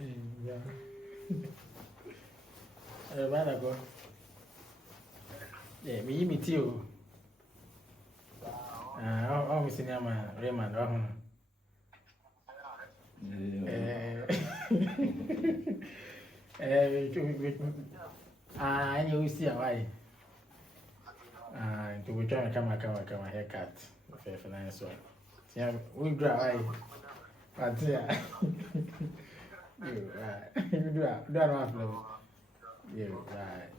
Yeah. Where I go? Yeah, me too. I'm missing Raymond. And you see why? To be trying to come haircut. Fair finance one. Yeah, we dry. But yeah, you right. You do not have no. You right.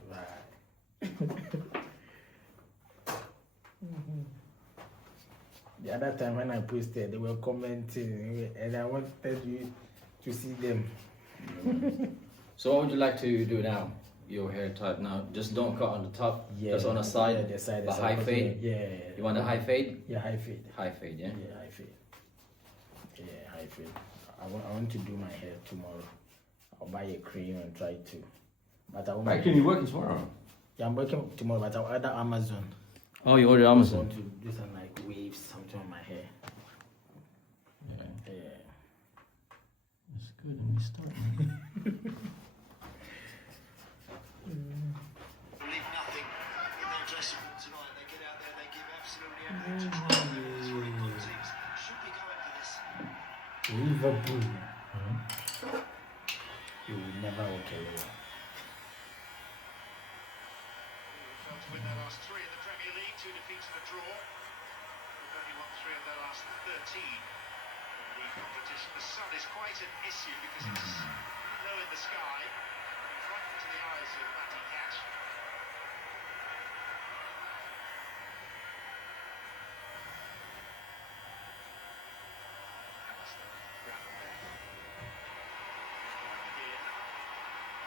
The other time when I posted, they were commenting, and I wanted you to see them. So what would you like to do now? Your hair type now? Just don't cut on the top, just on the side. Yeah, the side. But high fade. Yeah. You want a high fade? Yeah, high fade. High fade, yeah. Yeah, high fade. Yeah, high fade. I want to do my hair tomorrow. I'll buy a cream and try to. But I won't. Why can you work tomorrow? Yeah, I'm working tomorrow, but I'll order Amazon. Oh, you order I Amazon? want to do some like waves, something on my hair. Yeah. That's good. Let me start. Leave nothing in their dressing room tonight. They get out there, they give absolutely everything to try and win. These really good teams should be going for this. Liverpool. You will never walk away. Failed to win their last three in the Premier League, 2 defeats and a draw. They've only won 3 of their last 13 in the competition. The sun is quite an issue because it's low in the sky. It's right into the eyes of Matty Cash.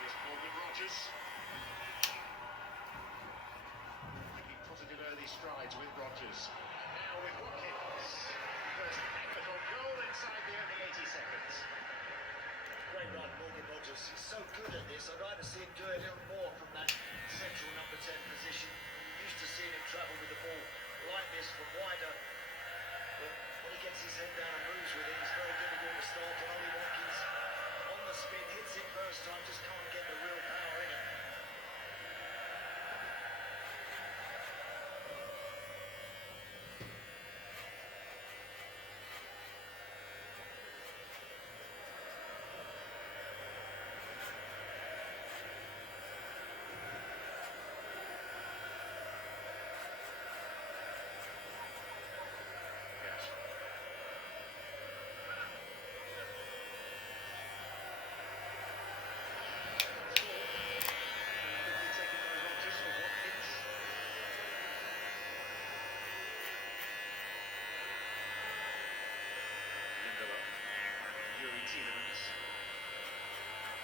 Here's Morgan Rogers. Making positive early strides with Rogers. Now with Watkins. First technical goal inside the opening 80 seconds. Great run, Morgan Rogers. He's so good at this. I'd like to see him do it a little more from that central number 10 position. Used to seeing him travel with the ball like this from wider. But when he gets his head down and moves with it, it's very difficult to start. And Ollie Watkins on the spin, hits it first time, just can't get the real power in it. Cash.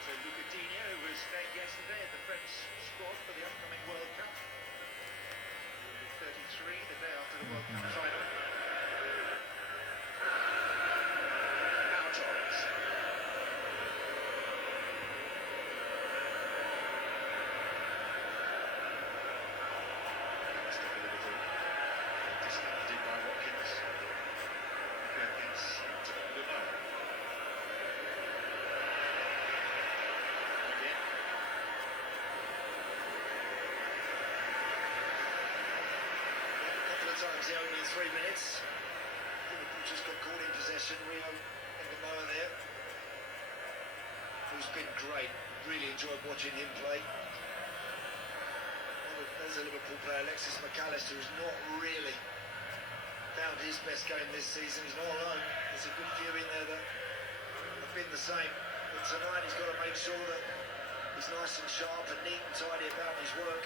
So Luca Digne, who was named yesterday in the French squad for the upcoming World Cup. He'll be 33 the day after the World Cup final. Now Torres. Stability disrupted by Watkins. Perkins to Luma. Again. A couple of times the opening 3 minutes. Liverpool just got caught in possession. Rio and Gamoa there. Who's been great. Really enjoyed watching him play. There's a Liverpool player, Alexis McAllister, who's not really found his best game this season. He's not alone. There's a good few in there that have been the same. But tonight he's got to make sure that he's nice and sharp and neat and tidy about his work.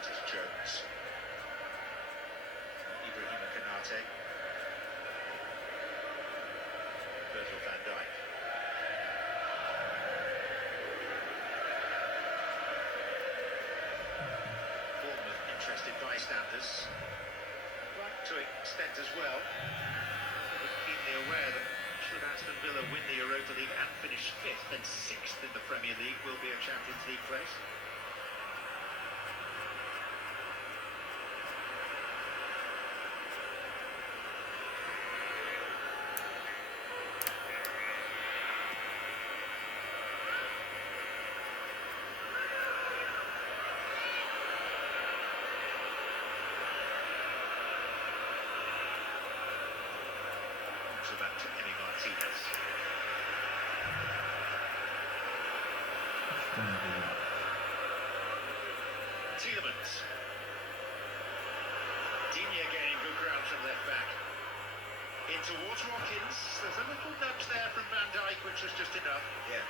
Curtis Jones. Ibrahima Konate. Virgil van Dijk. Bournemouth interested bystanders. But to an extent as well, we're keenly aware that should Aston Villa win the Europa League and finish 5th and 6th in the Premier League, will be a Champions League place. Martinez. Tielemans. Digne getting good ground from left back. In towards Watkins. There's a little nudge there from Van Dijk, which was just enough. Yeah,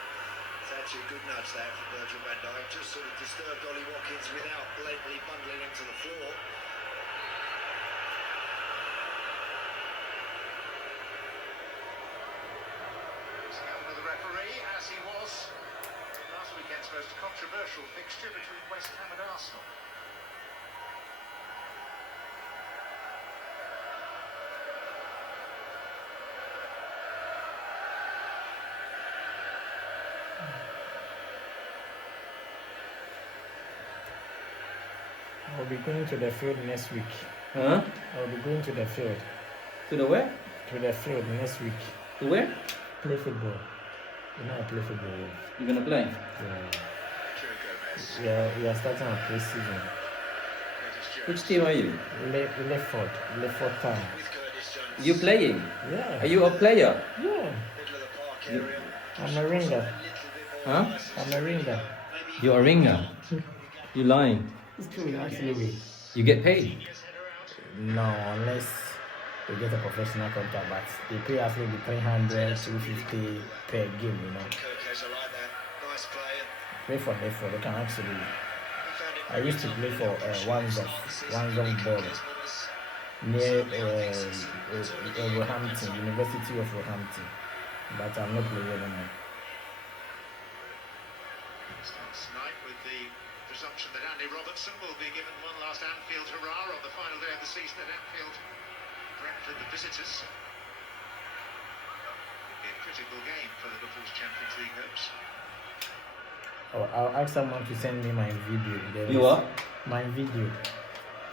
it's actually a good nudge there from Virgil van Dijk. Just sort of disturbed Ollie Watkins without blatantly bundling him to the floor. With the referee, as he was last weekend's most controversial fixture between West Ham and Arsenal. I'll be going to the field next week. Huh? I'll be going to the field. To the where? To the field next week. To where? Play football. You know I play football. You gonna play? Yeah. We are starting our pre-season. Which team are you? Lefort Town. You playing? Yeah. Are you a player? Yeah. You, I'm a ringer. huh? I'm a ringer. You're a ringer. You lying? It's true, actually. You get paid? No, unless we get a professional contract, but they pay us maybe 300, 250 per game, you know. Kirkes, I like that. Nice play. Play for Lefort, they can actually. I used to play for one zone ball near Roehampton, University of Roehampton, but I'm not playing anymore. Starts tonight with the presumption that Andy Robertson will be given one last Anfield hurrah on the final day of the season at Anfield. Brentford, the visitors. Be a critical game for Liverpool's Champions League hopes. Oh, I'll ask someone to send me my video. You what? My video.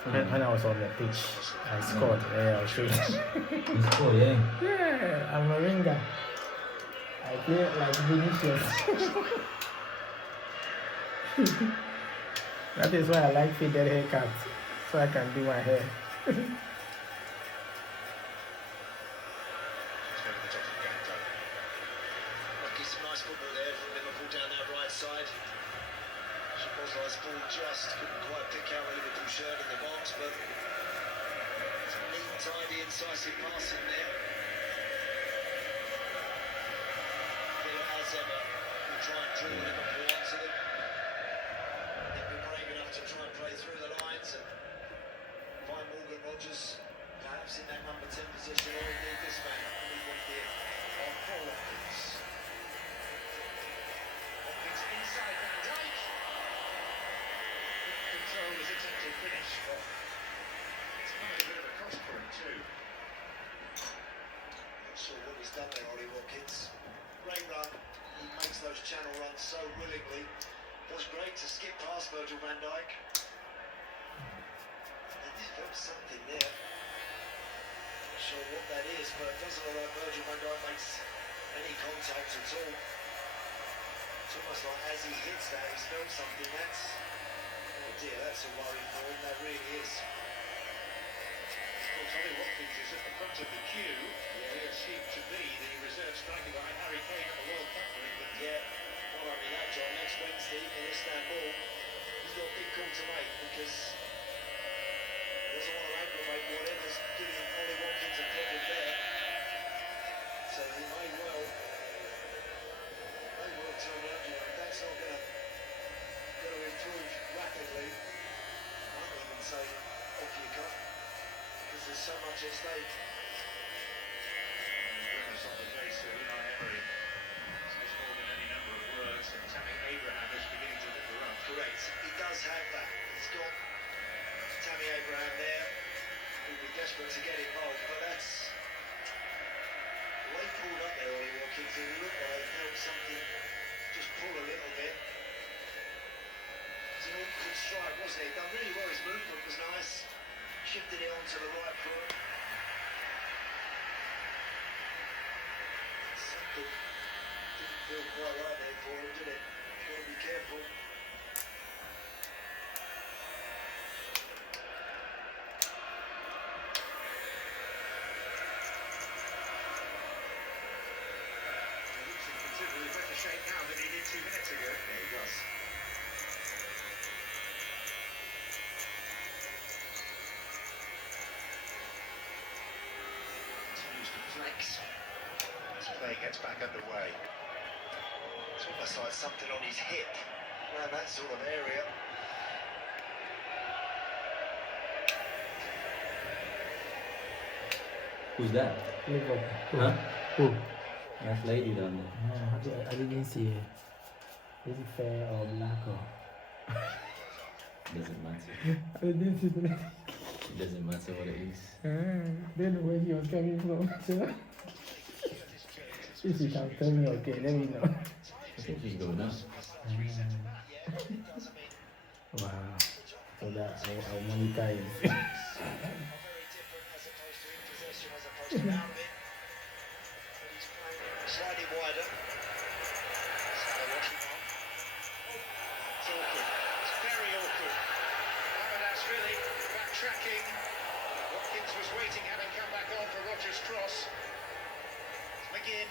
When I was on the pitch, I scored. Yeah, I'll show you. You score, yeah. Yeah, I'm a ringer. I play like Vinicius. That is why I like faded haircut, so I can do my hair. Some nice football there from Liverpool down that right side. Szoboszlai's ball just couldn't quite pick out a Liverpool shirt in the box, but some neat, tidy, incisive passing there. Villa, as ever, will try and draw Liverpool onto them. They've been brave enough to try and play through the lines and find Morgan Rogers perhaps in that number 10 position, or indeed this man, movement here on Paul Watkins. Watkins inside Van Dijk. Control as it's into finish. It's come at a bit of a cost for him too. Not sure what he's done there, Ollie Watkins. Great run. He makes those channel runs so willingly. Does great to skip past Virgil van Dijk. And he felt something there. Not sure what that is, but it doesn't look like Virgil van Dijk makes any contact at all. It's almost like as he hits that, he's felt something. That's, oh dear, that's a worry for him. That really is. Well, Ollie Watkins is at the front of the queue. He assumed to be the reserve striker behind Harry Kane at the World Cup for England. Yeah, not only that, John, next Wednesday in Istanbul, he's got a big call to make because he doesn't want to aggravate whatever's doing Ollie Watkins a problem there. So he may well turn around, you know, if that's not going to improve rapidly, I might even say off you cut, because there's so much at stake. Bring us on the face of Unai Emery. Says more than any number of words, and Tammy Abraham is beginning to look rough. Correct, he does have that. He's got Tammy Abraham there, who'll be desperate to get involved, but that's the way he pulled up there, Ollie Watkins. It looked like he felt something just pull a little bit. It's an awkward strike, wasn't it? Done really well, his movement was nice. Shifted it onto the right foot. Something didn't feel quite right there for him, did it? Got to be careful. Just to flex as play gets back underway. It's almost like something on his hip, around that sort of area. Who's that? Liverpool. Huh? Who? That lady down there. No, I didn't see her. Is it fair or black or? Doesn't matter. I didn't see the. It doesn't matter what it is. Don't know where he was coming from. So, if you can tell me, okay, let me know. I think she's going now. Wow. So that I'll monitor it. Very different as opposed to in possession, as opposed to out of it. But he's playing it slightly wider. So watching on. It's awkward. It's very awkward. Ahmed's really backtracking. Watkins was waiting, having come back on for Rodgers' cross. McGinn.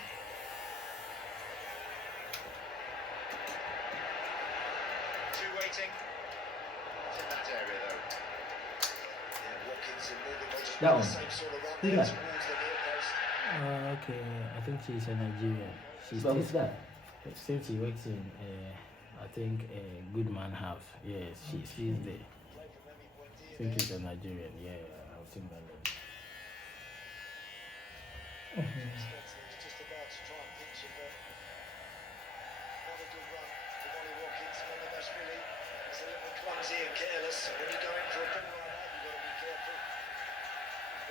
Two waiting. Not in that area though. Yeah, Watkins and Morgan Rogers That made the one. same sort of run Who's there that? towards the near post. Okay, I think she's a Nigerian. She's So who's that? Since she works in, I think, Good Man House. Yes, she's there. Play from Remy Buendia I think there. she's a Nigerian. Yeah, I've seen that. Spencer was just about to try and pinch him, but not a good run for Bonnie Watkins. Mamardashvili is a little clumsy and careless. When you go in for a ball like that, you've got to be careful.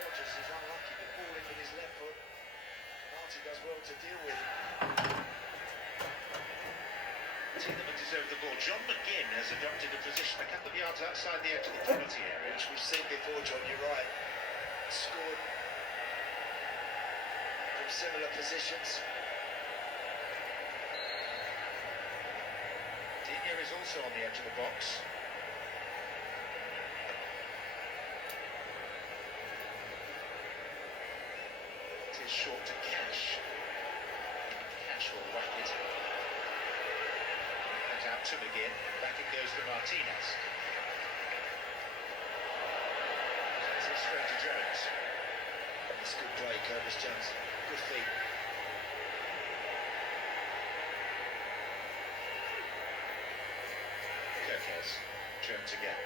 Rodgers is unlucky to ball in with his left foot. Marty does well to deal with. Tielemans is over the ball. John McGinn has adopted a position a couple of yards outside the edge of the penalty area. Which we've seen before, John, you're right. Scored from similar positions. Digne is also on the edge of the box. It is short to Cash. Cash will whack it. And out to McGinn. Back it goes to Martinez. It's straight to Jones. It's good play, Curtis Jones. Good feet. Kirkes. Jones again.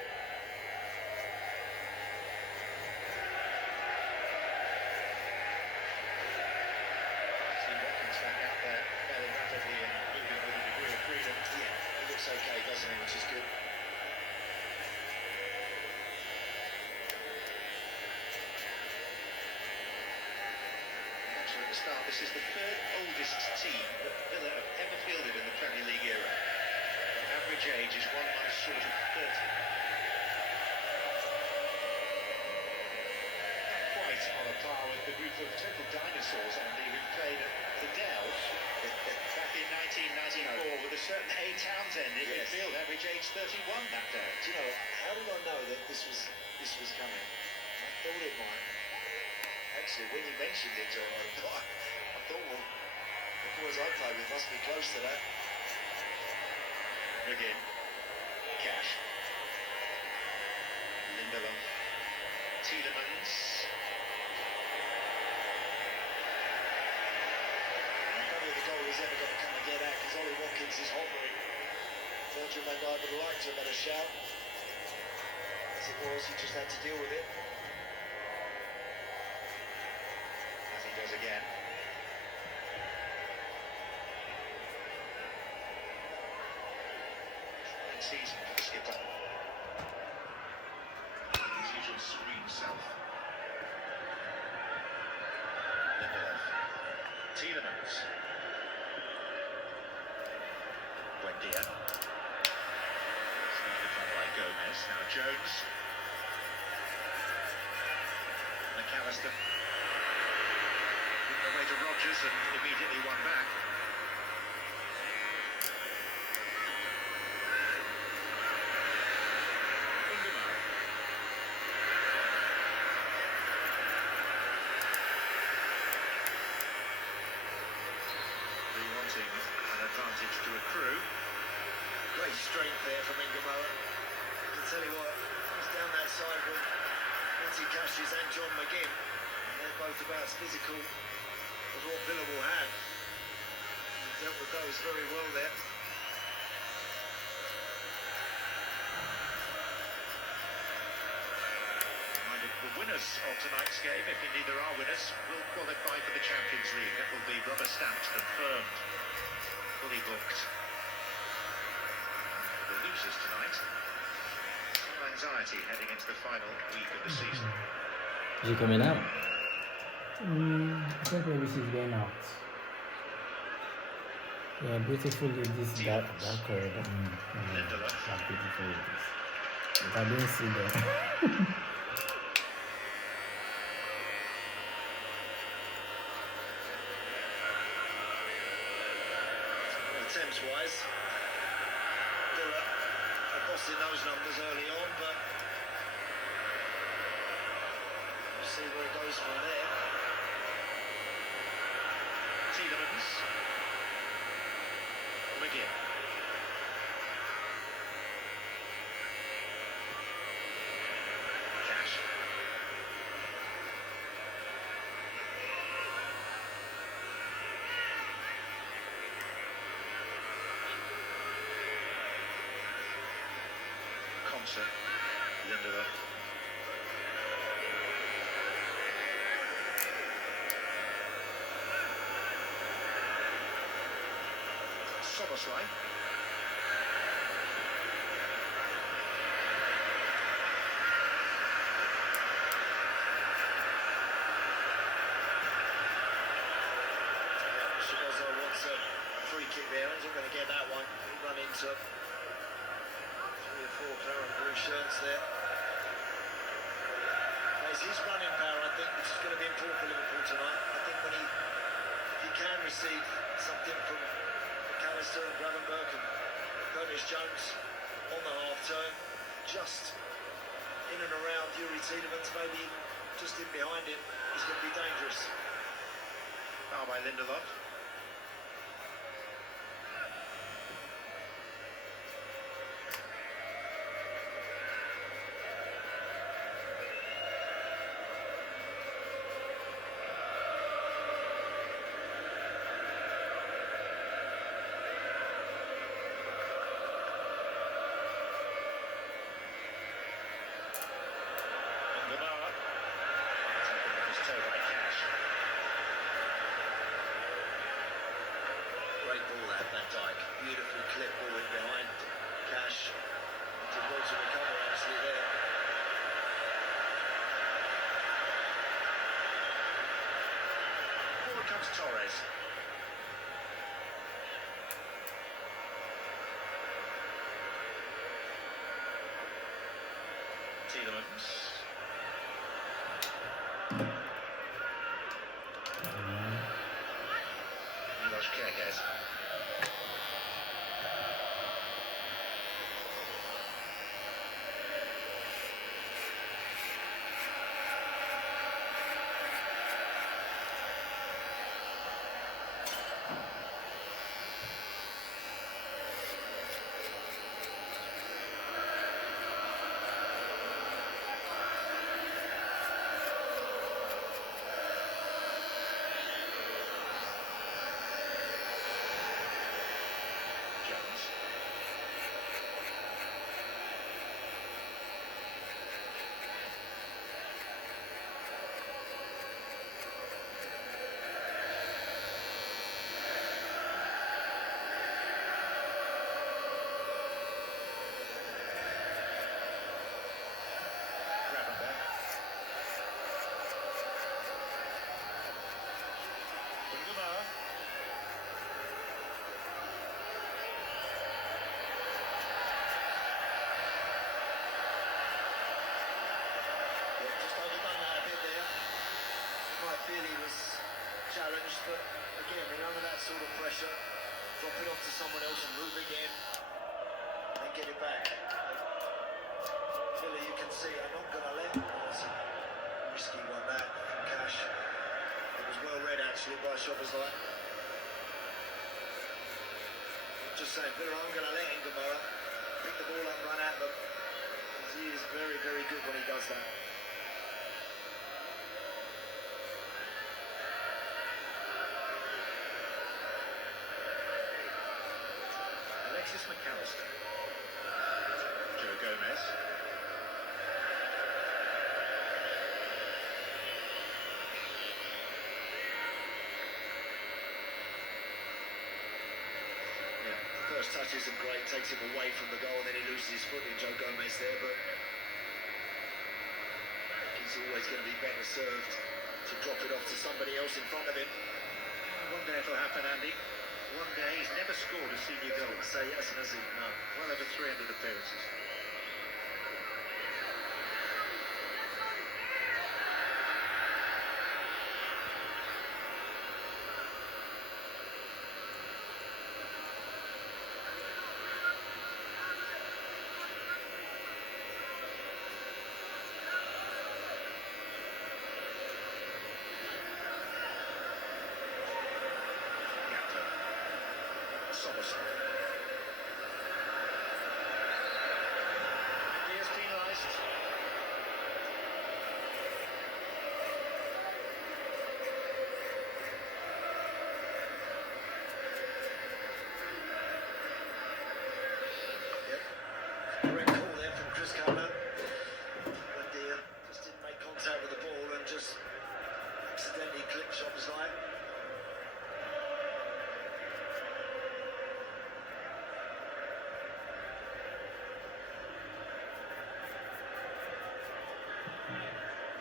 See Watkins back out there fairly rapidly and moving with a degree of freedom. Yeah, he looks okay, doesn't he? Which is good. Actually, at the start, this is the third oldest team that Villa have ever fielded in the Premier League era. The average age is 1 month short of 30. Not quite on a par with the group of total dinosaurs, Andy, who played at the Dell back in 1994 with a certain A. Townsend in Yes. midfield, average age 31 that day. Do you know, how did I know that this was coming? I thought it might. Actually, when you mentioned it, John, I thought, well, the boys I play with must be close to that. Again, Cash. Lindelof. Tielemans. I don't think the goal is ever going to come again out because Ollie Watkins is hovering. Virgil van Dijk would have liked to have had a shout. As it was, he just had to deal with it. As he does again. Trying season for the skipper. His usual serene self. Lindelof. Tielemans. Buendia. Sneaking on by Gomez. Now Jones. McAllister. Away to Rodgers and immediately won back. Ungemar. Wanting an advantage to accrue. Great strength there from Ingamo. I can tell you what, he's down that side with Monty Cashes and John McGinn. They're both about as physical as what Villa will have. He dealt with those very well there. The winners of tonight's game, if indeed there are winners, will qualify for the Champions League. That will be rubber stamped, confirmed, fully booked. The losers tonight, some anxiety heading into the final week of the season. Is he coming out? I think maybe she's going out. Yeah, beautifully that corridor. Lindelof. How beautiful it is. But I didn't see that. Attempts-wise, Villa are bossing those numbers early on, but we'll see where it goes from there. Tielemans. McGinn. Cash. Concert. Lindelof. Soboslai. Soboslai wants a free kick there. He's not going to get that one. He run into 3 or 4 Claret blue shirts there. It's his running power, I think, which is going to be important for Liverpool tonight. I think when if he can receive something from McAllister and Gravenberch and Curtis Jones on the half turn, just in and around Yuri Tielemans, maybe even just in behind him, he's going to be dangerous. Foul by Lindelof. Great ball that, Van Dijk. Beautiful clip ball in behind Cash. Did well to recover actually there. Forward comes Torres. Tielemans. Milos Kerkez. Jones. Gravenberch. Gundogan. Yeah, just overdone that a bit there. Might feel he was challenged, but again, we're under that sort of pressure. Drop it off to someone else and move again, and get it back. Villa, you can see, I'm not going to let him. That's a risky one, that, from Cash. It was well read, actually, by Szoboszlai. Just saying, Villa aren't going to let Ngamara pick the ball up and run at them. He is very, very good when he does that. McAllister. Joe Gomez. Yeah, the first touch isn't great, takes him away from the goal, and then he loses his footing, Joe Gomez there, but he's always going to be better served to drop it off to somebody else in front of him. One day it'll happen, Andy. One day he's never scored a senior goal. Say yes, has he? No. Well over 300 appearances. Somerset. He is penalised. Yep. Great call there from Chris Calder. But just didn't make contact with the ball and just accidentally clipped Szoboszlai.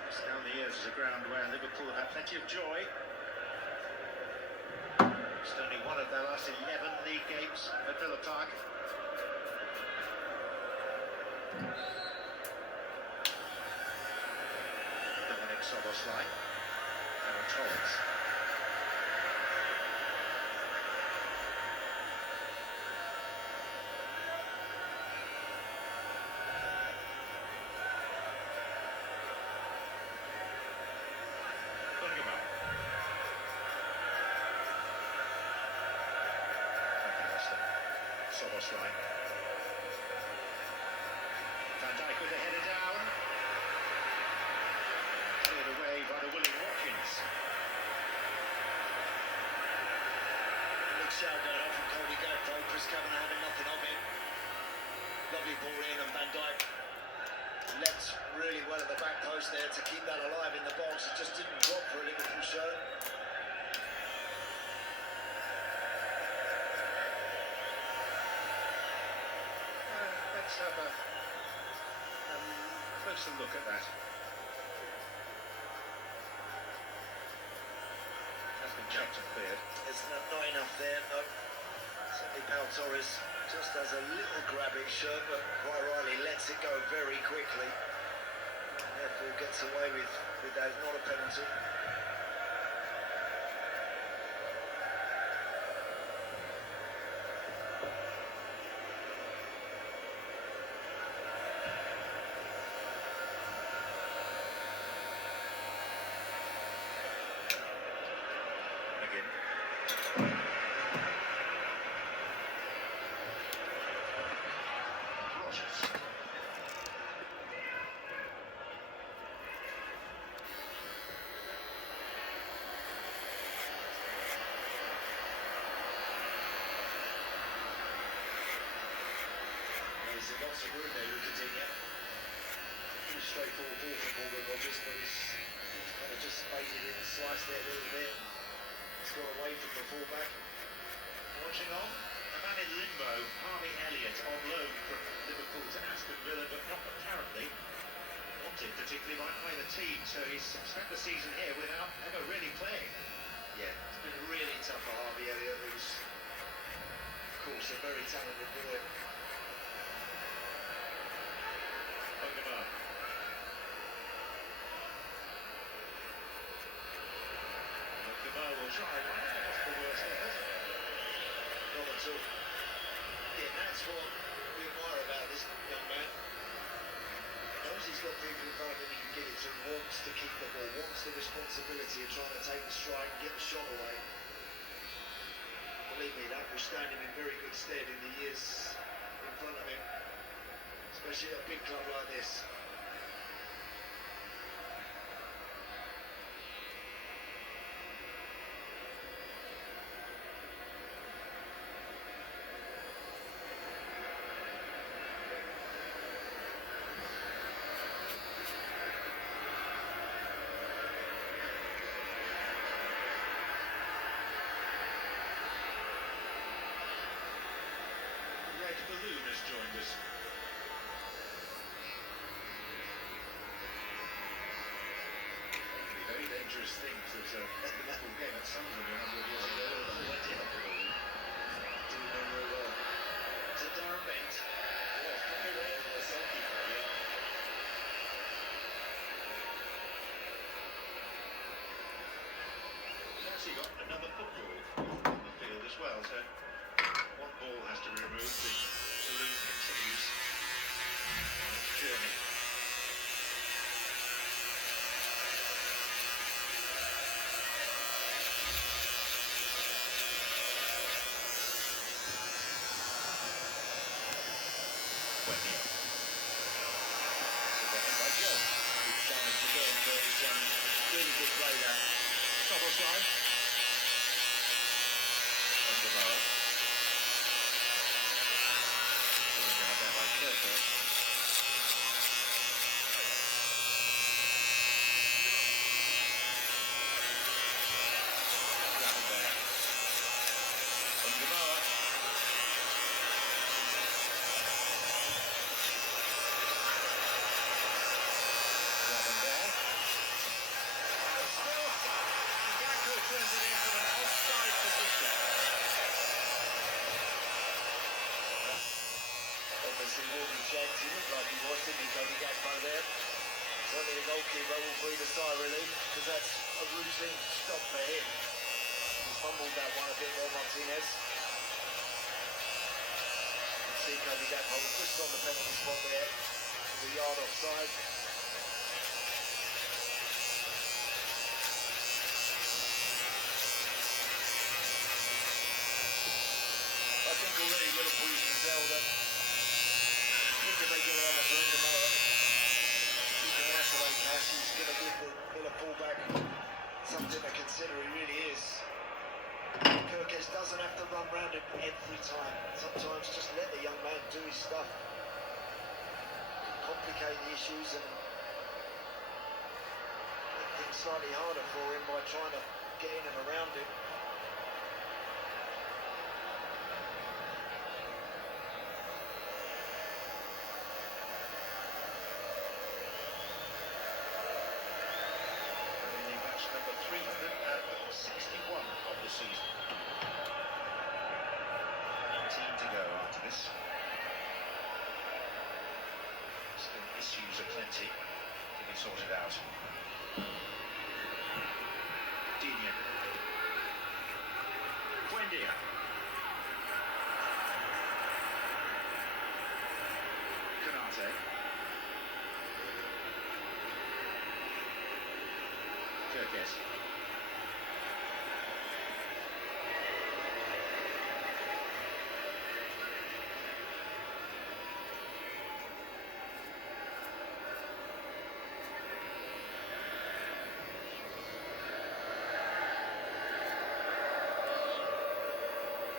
It's down the years as a ground where Liverpool have had plenty of joy. It's only one of their last 11 league games at Villa Park. Dominic Szoboszlai. Aaron Collins. Bungaman. McAllister. Szoboszlai. Van Dijk with the header down. Cleared away by the willing Watkins. Big shout going off from Cody Gakpo. Chris Kavanagh having nothing of it. Lovely ball in, and Van Dijk leapt really well at the back post there to keep that alive in the box. It just didn't drop for a Liverpool show. Let's have a closer look at that. Has been checked and cleared. There's not enough there, no. Certainly Pau Torres just has a little grab at his shirt, but quite rightly lets it go very quickly. And therefore gets away with that, not a penalty. Again. Rogers. There's lots of room there, you could see, yeah. Pretty straightforward ball from Morgan Rogers, but he's kind of just faded in and sliced there a little bit. He's got away from the fullback. Watching on, a man in limbo, Harvey Elliott on loan from Liverpool to Aston Villa, but not apparently wanted particularly by either team, so he's spent the season here without ever really playing. Yeah, it's been really tough for Harvey Elliott, who's, of course, a very talented boy. Bungaman. Bungaman will try, might not have the worst effort. Not at all. Yeah, that's what we admire about this young man. He knows he's got people in front of him he can get it to, wants to keep the ball, wants the responsibility of trying to take the strike and get the shot away. Believe me, that will stand him in very good stead in the years in front of him, especially at a big club like this. was at the level game at Sunderland a number of years ago. Do remember it well. Is it Darren Bent? Yes, probably the goalkeeper, yeah. He's actually got another football on the field as well, so one ball has to be removed. The balloon continues on its journey. Wendy. Surrounded by Joe. Good challenge again, but it's really good play there. Top offside. Underbar. Going down there by Kirker. Gravenberg. Underbar. Gravenberg. And still, Gakpo turns it into an offside position. Obviously, Morgan Shanks, he looked like he was, didn't he, Tony Gakpo there? Certainly the goalkeeper will breathe a sigh of relief, because that's a routine stop for him. He's fumbled that one a bit more, Martinez. You see Tony Gakpo was just on the penalty spot there, with a yard offside. I think already Liverpool can tell that if they get it out for tomorrow, he can isolate pass. He's going to give the Villa fullback something to consider. He really is. Kirkes doesn't have to run round him every time. Sometimes just let the young man do his stuff. Complicate the issues and make things slightly harder for him by trying to get in and around him. In match number 361 of the season. 19 to go after this. Still issues aplenty to be sorted out. Dinian. Buendia. Canate. Kirkes.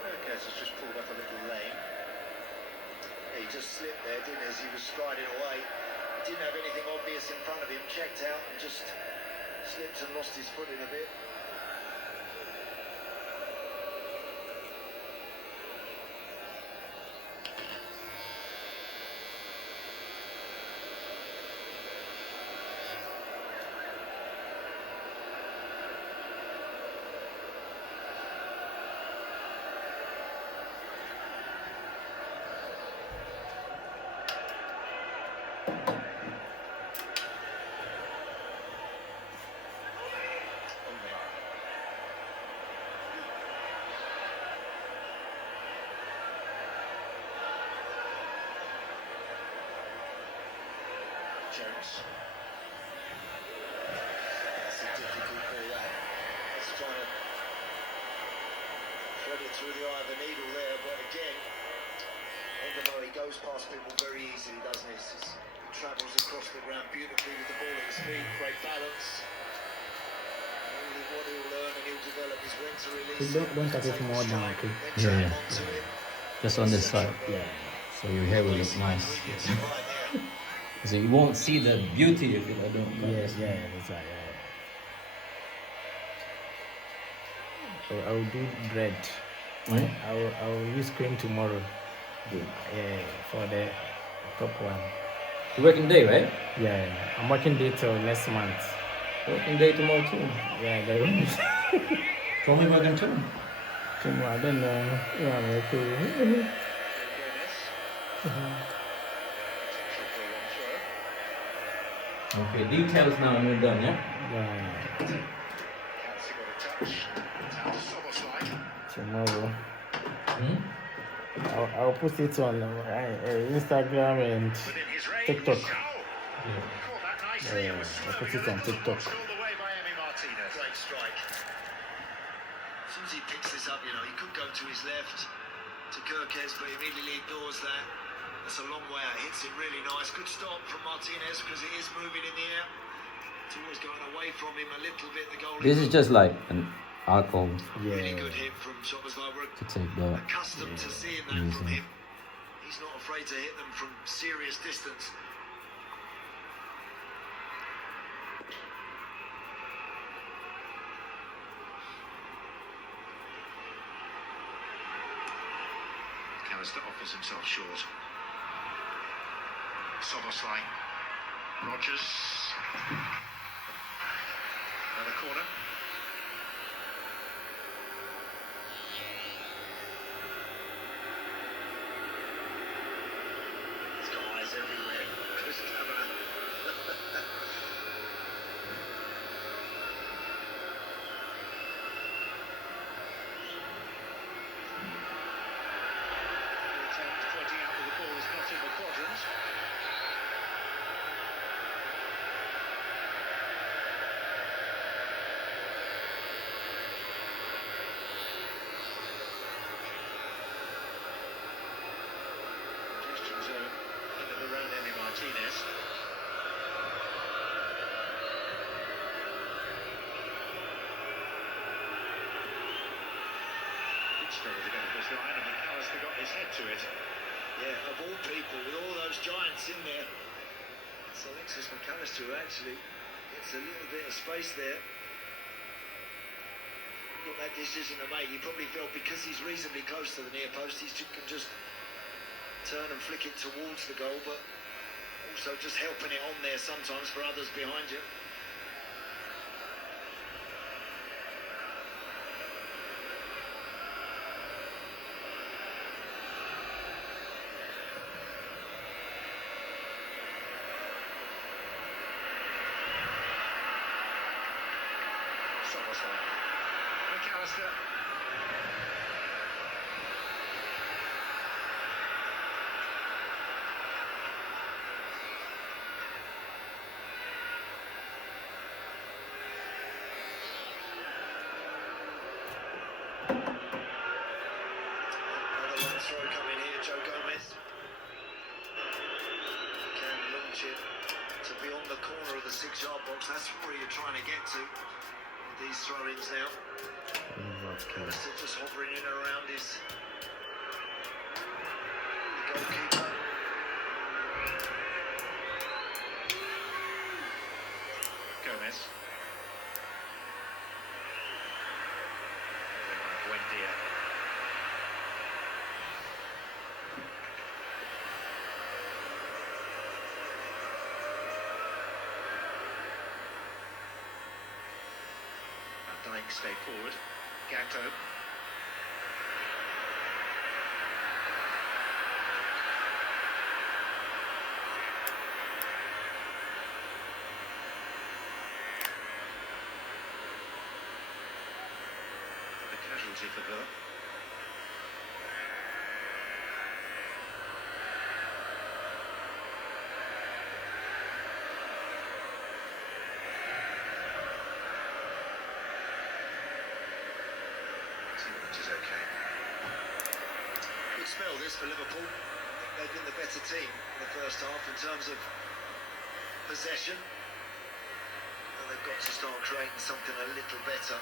Kirkes has just pulled up a little lane. He just slipped there, didn't he, as he was striding away. Didn't have anything obvious in front of him, checked out and just slipped and lost his footing a bit. Jones. That's a difficult ball, that. That's trying to thread it through the eye of the needle there, but again, he goes past people very easily, doesn't he? He travels across the ground beautifully with the ball at his feet, great balance. Only what he'll learn and he'll develop is when to release. Don't touch it more down, okay? Yeah, yeah. Just on this side. Yeah. So your hair will look nice. So you won't see the beauty if you don't. Yes, yeah, that's right, yeah. So I will do dread. Right? I will use cream tomorrow. Good. Yeah, for the top one. You're working day, right? Yeah, I'm working day till next month. Working day tomorrow too. Yeah, there is. It's only working two. Tomorrow, I don't know. Yeah, me too. Gomez. Okay, details now and we're done, yeah? Yeah, Kelsey got a touch. Down to Soboslai. tomorrow. Hmm? I'll put it on Instagram and Within his range. TikTok. Oh, Yeah. caught that nicely. It was I'll put swerving it a on little, TikTok. washed all the way by Emi Martinez. Great strike. As soon as he picks this up, he could go to his left, to Kirkes, but he immediately ignores that. That's a long way out. Hits it really nice. Good stop from Martinez because it is moving in the air. It's always going away from him a little bit, the goal. This is just like an alcohol Really Yeah. good hit from Soboslai. We're to take the accustomed to seeing that from easy. him. He's not afraid to hit them from serious distance. Callister offers himself short. Soboslai. Rogers. Another corner. He's got eyes everywhere. Good camera. Attempt pointing out that the ball is not in the quadrant. Congestion zone in and around Emi Martinez. Did struggle to get across the line, and McAllister got his head to it. Yeah, of all people, with all those giants in there, it's Alexis McAllister who actually gets a little bit of space there. Got that decision to make. He probably felt because he's reasonably close to the near post, he can just turn and flick it towards the goal, but also just helping it on there sometimes for others behind you. Soboslai. McAllister. Another long throw coming here, Joe Gomez. Can launch it to beyond the corner of the 6-yard box. That's where you're trying to get to with these throw-ins now. Callister just hovering in around his the goalkeeper. Gomez. Buendia. Van Dijk stay forward. Gatto. A casualty for Villa. Which is okay. Good spell this for Liverpool. I think they've been the better team in the first half in terms of possession. Well, they've got to start creating something a little better.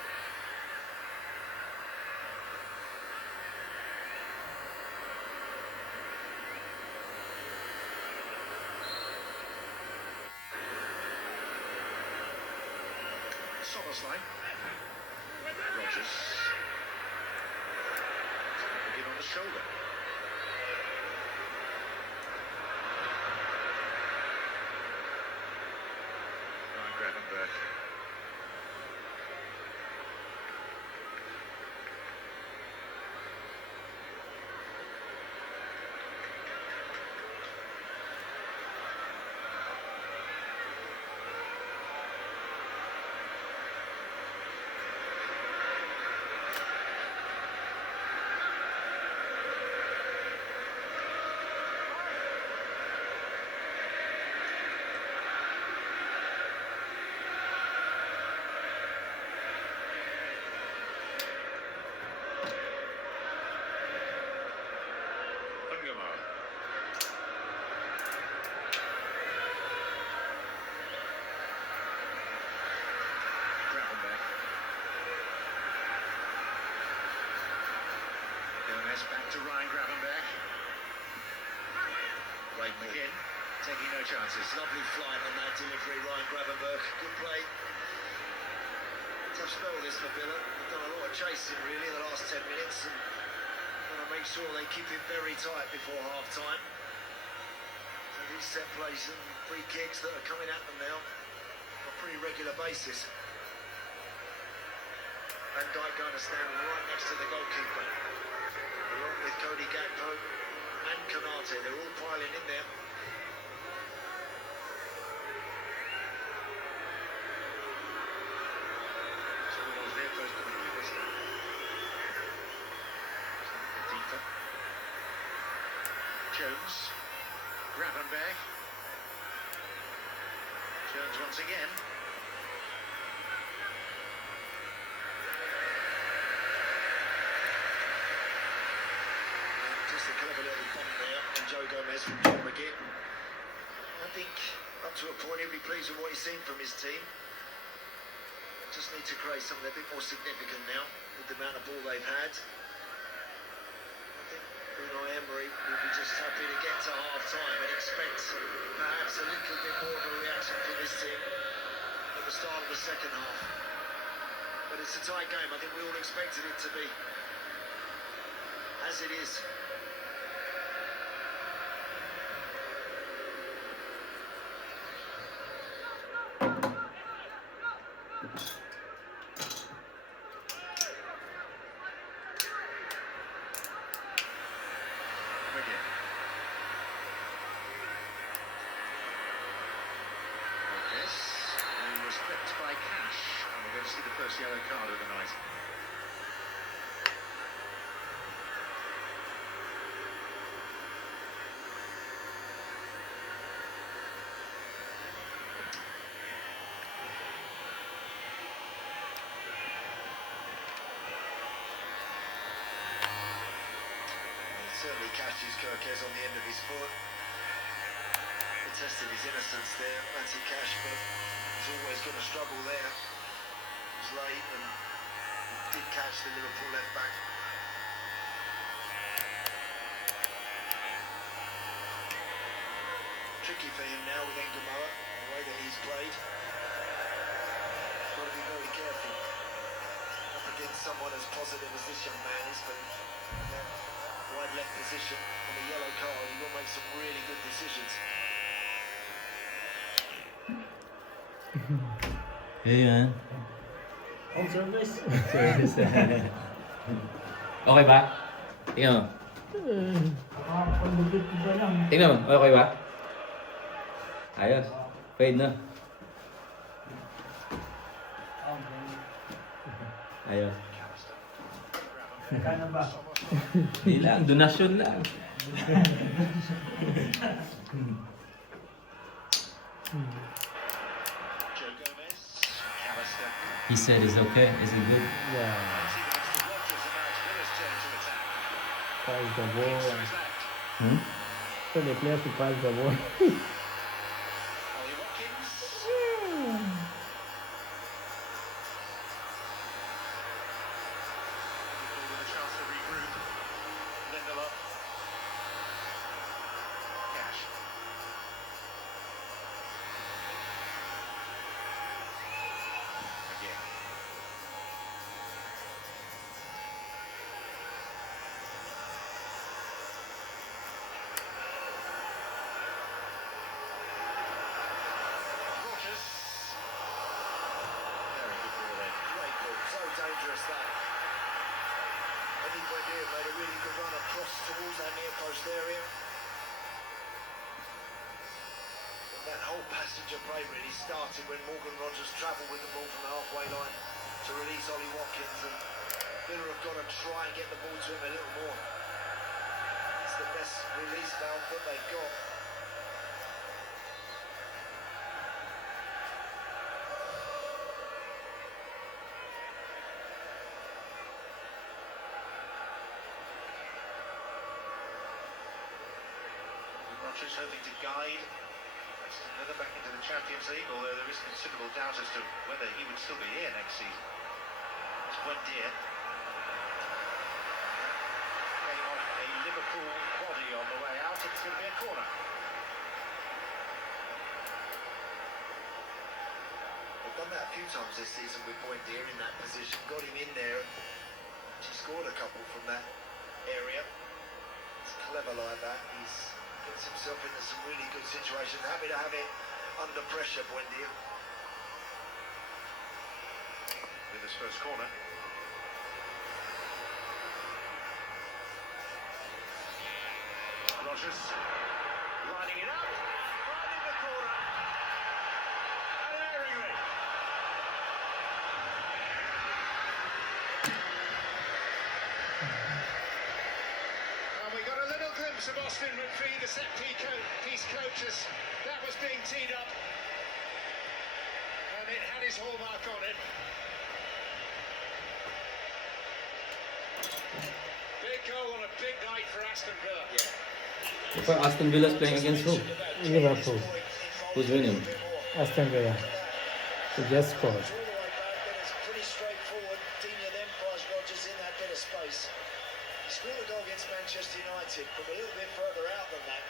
Soboslai. Rogers. Begin on the shoulder. Ryan Gravenberg. in, taking no chances. Lovely flight on that delivery, Ryan Gravenberg. Good play. Tough spell this for Villa. They've done a lot of chasing really in the last 10 minutes and want to make sure they keep it very tight before half-time. So these set plays and free kicks that are coming at them now on a pretty regular basis. Van Dijk going to stand right next to the goalkeeper, along with Cody Gakpo and Konate. They're all piling in there. Jones, Gravenberg. Jones once again. Just a clever little bump there, and Joe Gomez from John McGinn. I think up to a point he'll be pleased with what he's seen from his team. Just need to create something a bit more significant now with the amount of ball they've had. I think Unai Emery will be just happy to get to half-time and expect perhaps a little bit more of a reaction from this team at the start of the second half. But it's a tight game. I think we all expected it to be. As it is. By Cash, and we're going to see the first yellow card of the night. Certainly catches Kirkes on the end of his foot. Tested his innocence there, Matty Cash, but he's always going to struggle there. He was late and did catch the Liverpool left back. Tricky for him now with Engamoa, the way that he's played. He's got to be very careful. Up against someone as positive as this young man is, but wide left position on the yellow card, he will make some really good decisions. Hey man. On service. Okay ba? Tingnan mo. Tingnan mo, okay ba? Ayos. Fade na. Ayos. Kaya na ba? Hindi lang, donasyon lang. He said it's okay. Is it good? Yeah. Pass the ball. So the players to pass the ball. Dangerous that. I think Buendia made a really good run across towards that near post area. And that whole passage of play really started when Morgan Rogers travelled with the ball from the halfway line to release Ollie Watkins, and Villa have got to try and get the ball to him a little more. It's the best release valve that they've got. Rogers hoping to guide another back into the Champions League, although there is considerable doubt as to whether he would still be here next season. It's Buendia. Came off a Liverpool body on the way out. It's going to be a corner. done that a few times this season with Buendia in that position, got him in there. She scored a couple from that area. He's clever like that. He's gets himself into some really good situations. Happy to have it under pressure, Buendia. In this first corner. Rogers lining it up, right in the corner, and Airingly. And we got a little glimpse of Austin McPhee, the set piece coach, as that was being teed up, and it had his hallmark on it. Big goal on a big night for Aston Villa. For Aston Villa's playing against who? Liverpool. Who's winning? Aston Villa. He just scored. All the way back, then it's pretty straightforward. Dina then finds Rodgers in that bit of space. He scored a goal against Manchester United from a little bit further out than that.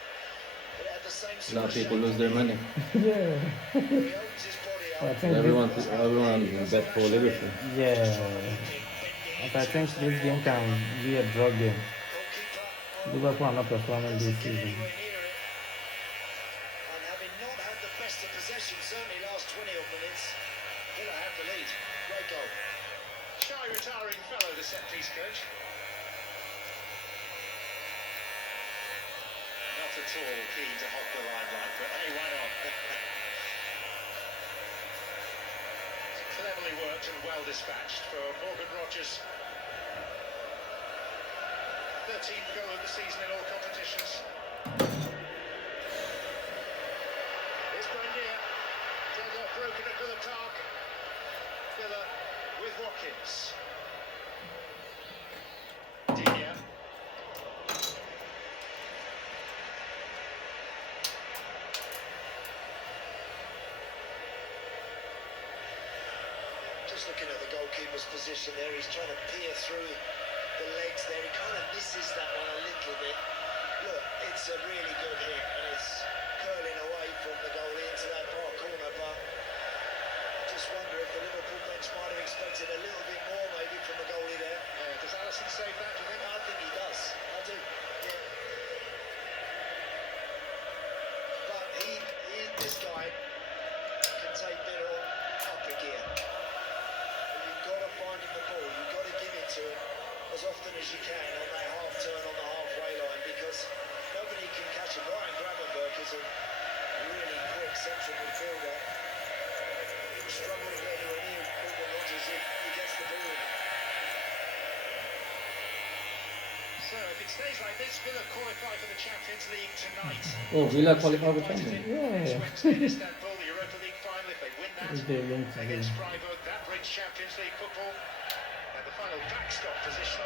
But it had the same A lot of sort people shape. lose their money. Yeah. He opens his body up. I think Everyone bet for Liverpool. Yeah. But I think this game can be a draw game. Goalkeeper, Liverpool are not performing this doesn't get season. anywhere near it. And having not had the best of possession, certainly last 20 odd minutes, Villa have the lead. Great goal. Shy retiring fellow, the set piece coach. Not at all keen to hog the limelight, but hey, why not? Cleverly worked and well dispatched for Morgan Rogers. 13th goal of the season in all competitions. Here's Buendia. Deadlock broken at Villa Park. Villa with Watkins. Dinia. Just looking at the goalkeeper's position there, he's trying to peer through the legs there. He kind of misses that one a little bit. Look, it's a really good hit and it's curling away from the goalie into that far corner, but I just wonder if the Liverpool bench might have expected a little bit more maybe from the goalie there. Does Alisson save that, do you think? I think he does. I do. Yeah. But this guy can take Villa up a gear. And you've got to find him the ball. You've got to give it to him as often as you can on that half turn on the halfway line, because nobody can catch him. Ryan Gravenberg is a really quick central midfielder. He will struggle to get anywhere near Morgan Rogers if he gets the ball. So if it stays like this, Villa qualify for the Champions League tonight. Oh, Villa qualify for Champions League. Yeah. Wednesday in Istanbul, the Europa League final. If they win that If they win today. against Freiburg, that brings Champions League football. And the final backstop position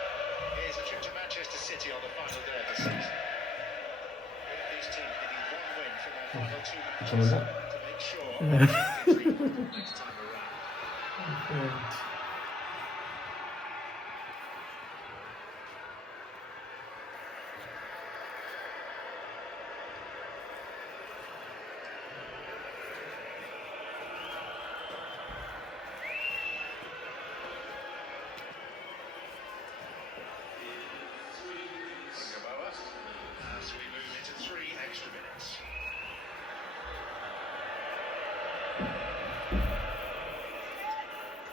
is a trip to Manchester City on the final day of the season. Both these teams needing one win from their final two matches to make sure Champions League football next time around. As we move into 3 extra minutes.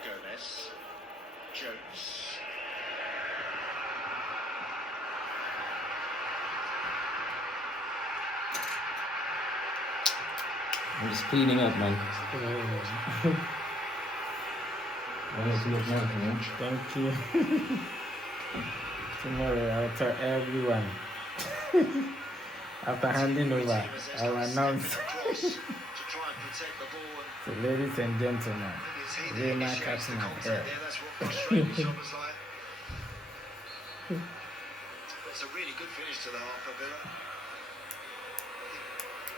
Gomez, Jones, I'm just cleaning up, man. Thank you. Tomorrow I'll tell everyone. After handing over, I'll announce. To try and protect the ball. So, ladies and gentlemen, we're not catching up here. That's what frustrating shot was like. It's a really good finish to the half for Villa.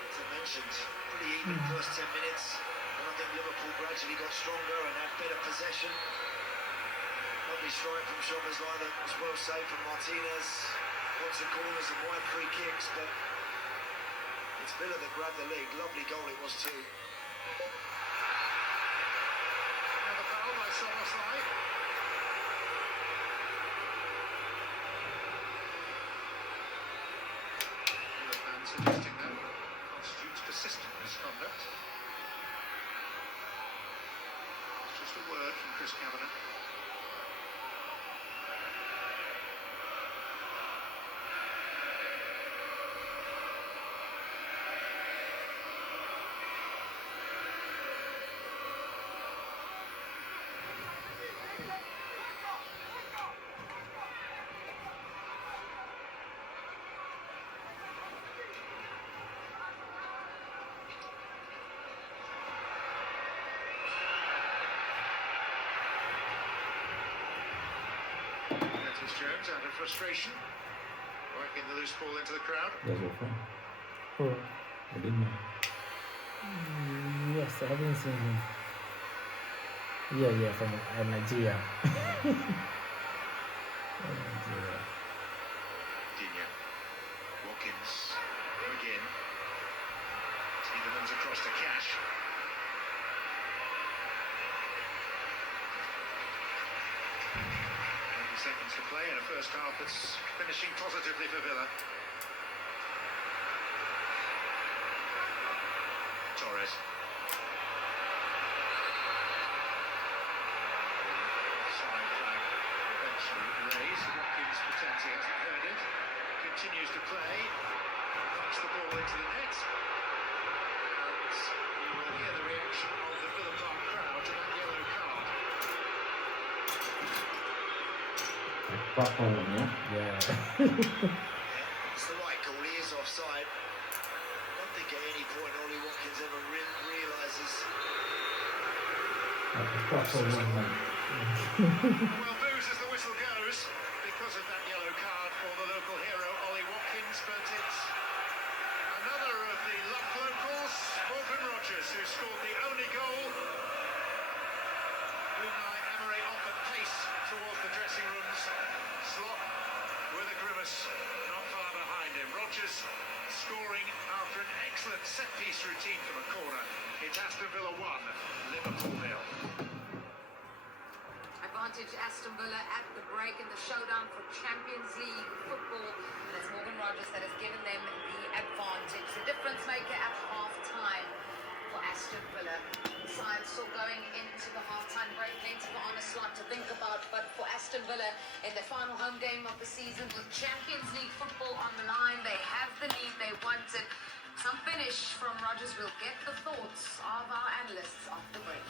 As I mentioned, pretty even first 10 minutes. And I think Liverpool gradually got stronger and had better possession. Lovely strike from Szoboszlai that was well saved from Martinez. Lots of corners and wide free kicks, but it's Villa that grabbed the lead. Lovely goal it was too. Soboslai. The man suggesting that constitutes persistent misconduct. It's just a word from Chris Kavanagh. Curtis Jones out of frustration, working the loose ball into the crowd. That's your friend. Oh, I didn't know. yes, I haven't seen him. Yeah, from Nigeria. Nigeria. Digne. Watkins. Again. Tielemans across to Cash. 20 seconds to play in a first half that's finishing positively for Villa. Torres. Offside flag eventually raised. Watkins pretends he hasn't heard it. Continues to play. Puts the ball into the net. And you will hear the reaction of the Villa Park crowd to that yellow card. Back on, yeah? Yeah. It's the right call. He is offside. I don't think at any point Ollie Watkins ever realises. Proper one, man. Well, booze as the whistle goes because of that yellow card for the local hero, Ollie Watkins, but it's another of the luck locals, Morgan Rogers, who scored the only goal. Unai Emery off at pace towards the dressing room's slot with a grimace not far behind him. Rogers scoring after an excellent set-piece routine from a corner. It's Aston Villa 1, Liverpool 0. Advantage Aston Villa at the break in the showdown for Champions League football. And it's Morgan Rogers that has given them the advantage. The difference maker at half-time for Aston Villa. The side still going into the half-time break. Plenty for Arne Slot to think about. But for Aston Villa, in their final home game of the season with Champions League football on the line, they have the lead they wanted. Some finish from Rogers. We'll get the thoughts of our analysts off the break.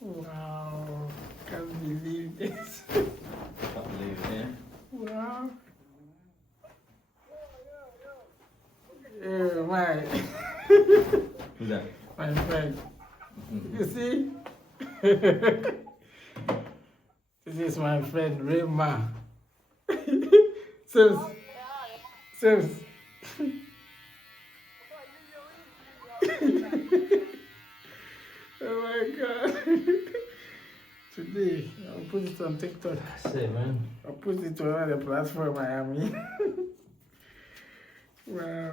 Wow. Can't believe this. Can't believe it, yeah? Wow. Yeah, my. Who's that? My friend. You see? This is my friend Rema. Sims. Oh my God. Today, I'll put it on TikTok. That's it, man. I'll put it on all the platform Miami. Wow.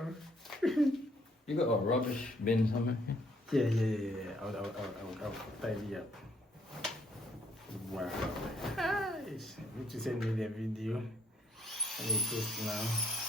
You got a rubbish bin somewhere? Yeah. I'll tidy up. Wow. Nice. Look to send me the video. Let me post now.